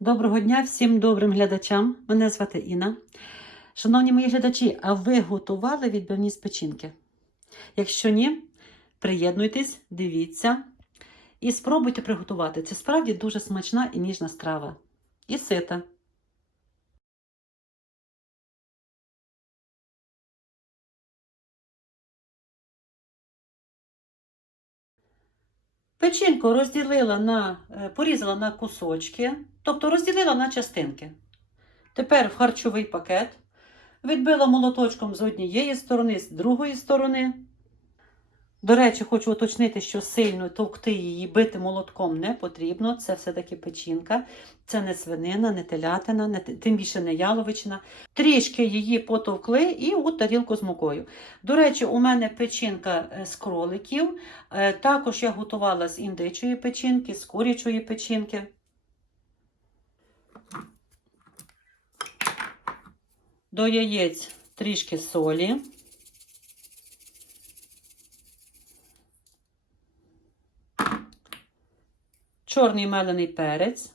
Доброго дня всім добрим глядачам. Мене звати Інна. Шановні мої глядачі, а ви готували відбивні з печінки? Якщо ні, приєднуйтесь, дивіться і спробуйте приготувати. Це справді дуже смачна і ніжна страва. І сита. Печінку розділила на, е, порізала на кусочки, тобто розділила на частинки. Тепер в харчовий пакет. Відбила молоточком з однієї сторони, з другої сторони. До речі, хочу уточнити, що сильно товкти її бити молотком не потрібно. Це все-таки печінка, це не свинина, не телятина, не, тим більше не яловичина. Трішки її потовкли і у тарілку з мукою. До речі, у мене печінка е, з кроликів. Е, Також я готувала з індичої печінки, з курячої печінки. До яєць трішки солі. Чорний мелений перець.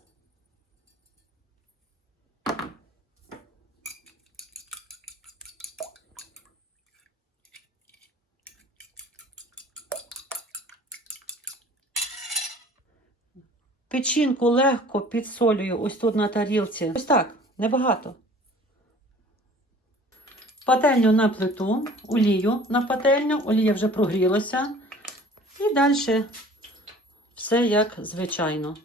Печінку легко підсолюю ось тут на тарілці. Ось так, небагато. Пательню на плиту, олію на пательню, олія вже прогрілася. І далі все як звичайно.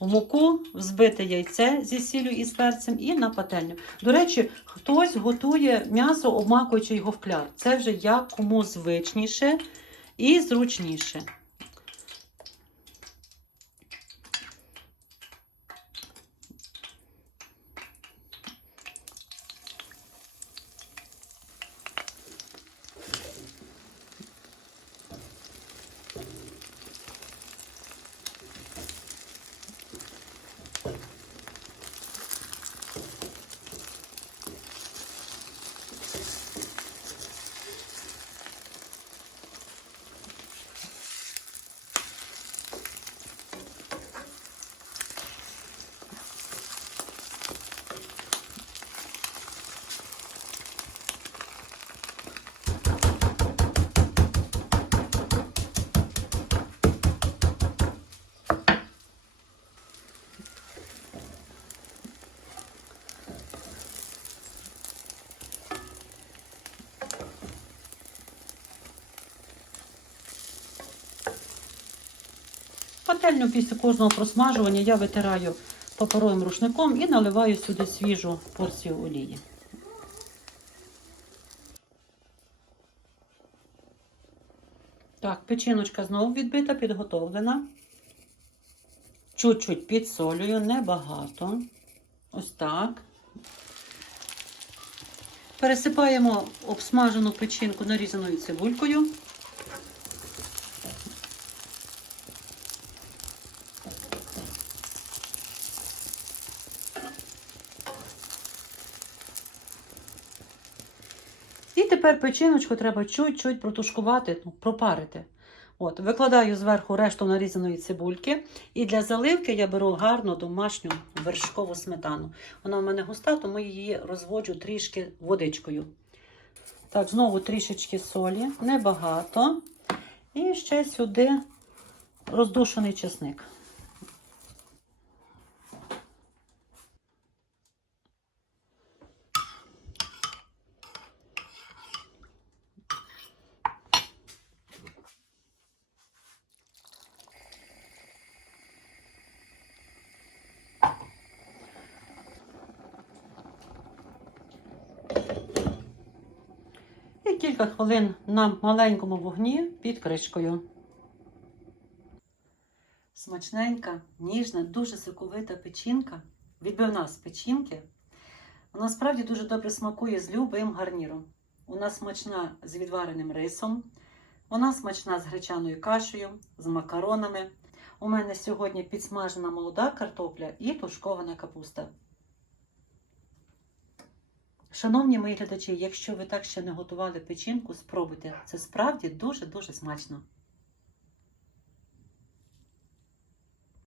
У муку взбите яйце зі сіллю і з перцем і на пательню. До речі, хтось готує м'ясо, обмакуючи його в кляр. Це вже як кому звичніше і зручніше. Пательню після кожного просмажування я витираю паперовим рушником і наливаю сюди свіжу порцію олії. Так, печіночка знову відбита, підготовлена. Чуть-чуть підсолюю, небагато. Ось так. Пересипаємо обсмажену печінку нарізаною цибулькою. І тепер печіночку треба чуть-чуть протушкувати, ну, пропарити. От, Викладаю зверху решту нарізаної цибульки. І для заливки я беру гарну домашню вершкову сметану. Вона в мене густа, тому її розводжу трішки водичкою. Так, знову трішечки солі, небагато. І ще сюди роздушений чесник. І кілька хвилин на маленькому вогні під кришкою. Смачненька, ніжна, дуже соковита печінка, відбивна з печінки. Вона справді дуже добре смакує з любим гарніром. Вона смачна з відвареним рисом, вона смачна з гречаною кашею, з макаронами. У мене сьогодні підсмажена молода картопля і тушкована капуста. Шановні мої глядачі, якщо ви так ще не готували печінку, спробуйте. Це справді дуже-дуже смачно.